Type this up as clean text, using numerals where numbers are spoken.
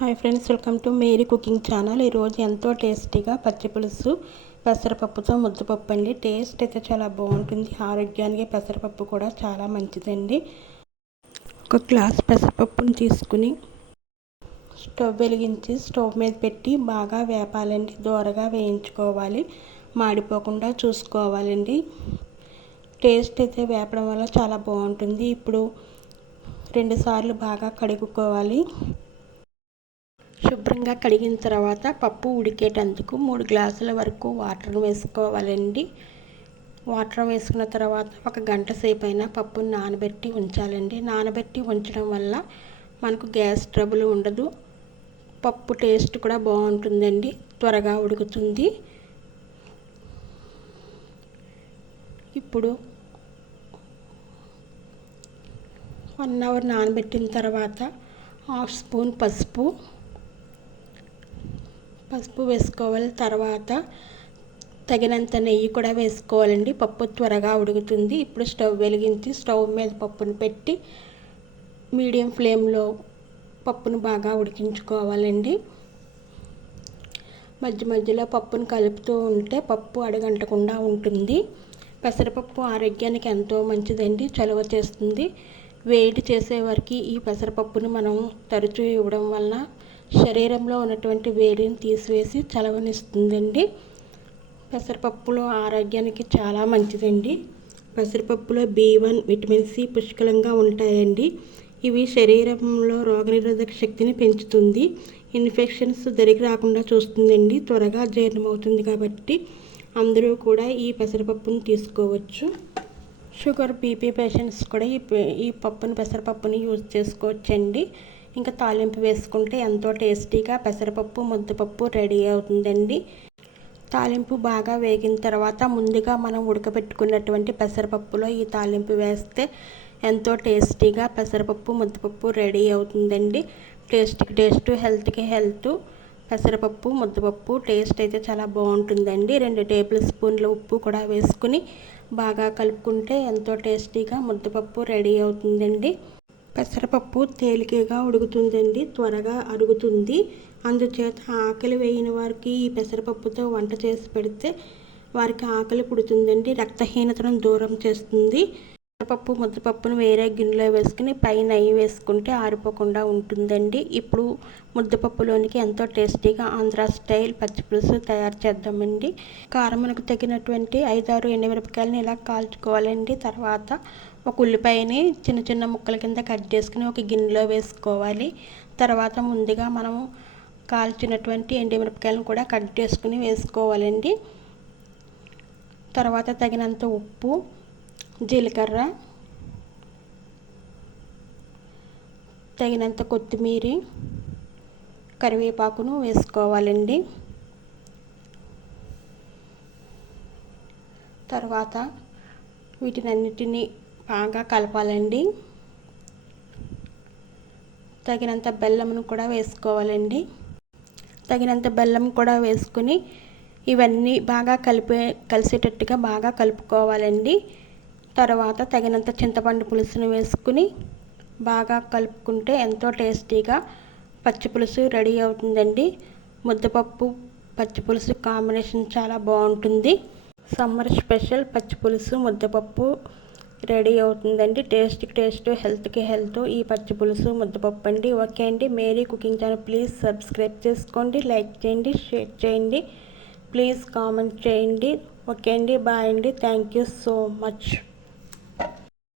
Hi friends, welcome to Mary cooking channel. ఈరోజు ఎంతో టేస్టీగా పచ్చి పులుసు పెసరపప్పుతో ముద్దపప్పు అండి. టేస్ట్ అయితే చాలా బాగుంటుంది. ఆరోగ్యానికి పెసరపప్పు కూడా చాలా మంచిదండి. ఒక గ్లాస్ పెసరపప్పును తీసుకుని స్టవ్ వెలిగించి స్టవ్ మీద పెట్టి బాగా వేపాలండి. దోరగా వేయించుకోవాలి, మాడిపోకుండా చూసుకోవాలండి. టేస్ట్ అయితే వేపడం వల్ల చాలా బాగుంటుంది. ఇప్పుడు 2 సార్లు బాగా కడుక్కోవాలి. శుభ్రంగా కడిగిన తర్వాత పప్పు ఉడికేటందుకు 3 గ్లాసుల వరకు వాటర్ వేసుకోవాలండి. వాటర్ వేసుకున్న తర్వాత 1 గంట సేపు అయినా పప్పును నానబెట్టి ఉంచాలండి. నానబెట్టి ఉంచడం వల్ల మనకు గ్యాస్ ట్రబుల్ ఉండదు. పప్పు టేస్ట్ కూడా బాగుంటుందండి, త్వరగా ఉడుకుతుంది. ఇప్పుడు 1 అవర్ నానబెట్టిన తర్వాత 1/2 స్పూన్ పసుపు వేసుకోవాలి. తర్వాత తగినంత నెయ్యి కూడా వేసుకోవాలండి. పప్పు త్వరగా ఉడుకుతుంది. ఇప్పుడు స్టవ్ వెలిగించి స్టవ్ మీద పప్పును పెట్టి మీడియం ఫ్లేమ్లో పప్పును బాగా ఉడికించుకోవాలండి. మధ్య మధ్యలో పప్పును కలుపుతూ ఉంటే పప్పు అడుగంటకుండా ఉంటుంది. పెసరపప్పు ఆరోగ్యానికి ఎంతో మంచిదండి, చలువ చేస్తుంది. వేడి చేసేవారికి ఈ పెసరపప్పును మనం తరచూ ఇవ్వడం వల్ల శరీరంలో ఉన్నటువంటి వేడిని తీసివేసి చలవనిస్తుందండి. పెసరపప్పులో ఆరోగ్యానికి చాలా మంచిదండి. పెసరపప్పులో B1 విటమిన్ C పుష్కలంగా ఉంటాయండి. ఇవి శరీరంలో రోగనిరోధక శక్తిని పెంచుతుంది. ఇన్ఫెక్షన్స్ దరికి రాకుండా చూస్తుందండి. త్వరగా జీర్ణమవుతుంది కాబట్టి అందరూ కూడా ఈ పెసరపప్పును తీసుకోవచ్చు. షుగర్, BP పేషెంట్స్ కూడా ఈ పెసరపప్పుని యూజ్ చేసుకోవచ్చండి. ఇంకా తాలింపు వేసుకుంటే ఎంతో టేస్టీగా పెసరపప్పు ముద్దపప్పు రెడీ అవుతుందండి. తాలింపు బాగా వేగిన తర్వాత ముందుగా మనం ఉడకబెట్టుకున్నటువంటి పెసరపప్పులో ఈ తాలింపు వేస్తే ఎంతో టేస్టీగా పెసరపప్పు ముద్దపప్పు రెడీ అవుతుందండి. టేస్ట్కి టేస్ట్, హెల్త్కి హెల్త్. పెసరపప్పు ముద్దపప్పు టేస్ట్ అయితే చాలా బాగుంటుందండి. 2 టేబుల్ స్పూన్ల ఉప్పు కూడా వేసుకుని బాగా కలుపుకుంటే ఎంతో టేస్టీగా ముద్దపప్పు రెడీ అవుతుందండి. పెసరపప్పు తేలికగా ఉడుకుతుందండి, త్వరగా అరుగుతుంది. అందుచేత ఆకలి వేయని వారికి ఈ పెసరపప్పుతో వంట చేసి పెడితే వారికి ఆకలి పుడుతుందండి. రక్తహీనతను దూరం చేస్తుంది. పెసరపప్పు ముద్దపప్పును వేరే గిన్నెలో వేసుకుని పైన నెయ్యి వేసుకుంటే ఆరిపోకుండా ఉంటుందండి. ఇప్పుడు ముద్దపప్పులోనికి ఎంతో టేస్టీగా ఆంధ్ర స్టైల్ పచ్చి పులుసు తయారు చేద్దామండి. కారమునకు తగినటువంటి 5-6 ఎండుమిరపకాయలను ఇలా కాల్చుకోవాలండి. తర్వాత ఒక ఉల్లిపాయని చిన్న చిన్న ముక్కల కింద కట్ చేసుకుని ఒక గిన్నెలో వేసుకోవాలి. తర్వాత ముందుగా మనం కాల్చినటువంటి ఎండుమిరపకాయలను కూడా కట్ చేసుకుని వేసుకోవాలండి. తర్వాత తగినంత ఉప్పు, జీలకర్ర, తగినంత కొత్తిమీర, కరివేపాకును వేసుకోవాలండి. తర్వాత వీటినన్నిటినీ బాగా కలపాలండి. తగినంత బెల్లమును కూడా వేసుకోవాలండి. తగినంత బెల్లం కూడా వేసుకుని ఇవన్నీ బాగా కలిసేటట్టుగా బాగా కలుపుకోవాలండి. తర్వాత తగినంత చింతపండు పులుసును వేసుకుని బాగా కలుపుకుంటే ఎంతో టేస్టీగా పచ్చి పులుసు రెడీ అవుతుందండి. ముద్దపప్పు పచ్చి పులుసు కాంబినేషన్ చాలా బాగుంటుంది. సమ్మర్ స్పెషల్ పచ్చి పులుసు ముద్దపప్పు రెడీ అవుతుందండి. టేస్ట్కి టేస్ట్, హెల్త్కి హెల్త్ ఈ పచ్చి పులుసు ముద్దపప్పు అండి. ఓకే అండి, Mary cooking channel please subscribe చేసుకోండి, లైక్ చేయండి, షేర్ చేయండి, ప్లీజ్ కామెంట్ చేయండి. ఓకే అండి, బాయ్ అండి, థ్యాంక్ యూ సో మచ్.